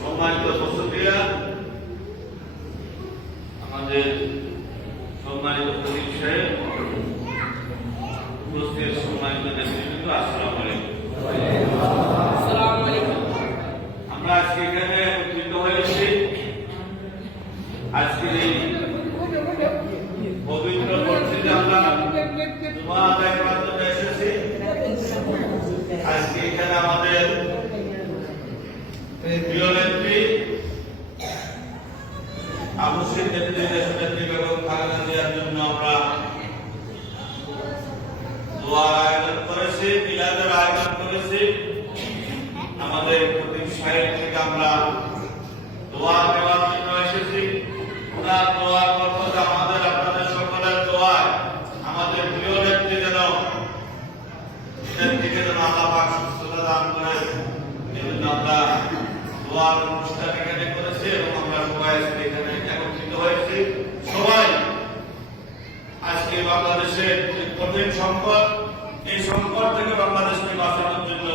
সম্মানিত উপস্থিতিরা, আমাদের সম্মানিত প্রদীপ সাহেব, উপস্থিত সম্মানিত নেতৃবৃন্দ, আসসালামু আলাইকুম। আমরা আজকে এখানে একত্রিত হয়েছি আজকের এই পবিত্র মসজিদে আমরা জুমা আদায়ের মাধ্যমে এসেছি। আজকে এখানে আমাদের প্রিয় নেত্রী আবশ্যিক নেত্রী দেশনেত্রী বেগম খালেদা জিয়ার জন্য আমরা দোয়ার আয়োজন করেছি, মিলাদের আয়োজন করেছি। আমাদের প্রদীপ সাহেব থেকে আমরা দোয়া দেওয়ার জন্য এসেছি। ওনার দোয়া করবো যে আমাদের আপনাদের সকলের দোয়ায় আমাদের প্রিয় নেত্রী যেন থেকে যেন আল্লাহ পাক সুস্থতা দান করে। এজন্য আমরা দোয়ার অনুষ্ঠান এখানে করেছি এবং আমরা সবাই এখানে একত্রিত হয়েছি। সবাই আজকে বাংলাদেশের কঠিন সংকট, এই সংকট থেকে বাংলাদেশকে বাঁচানোর জন্য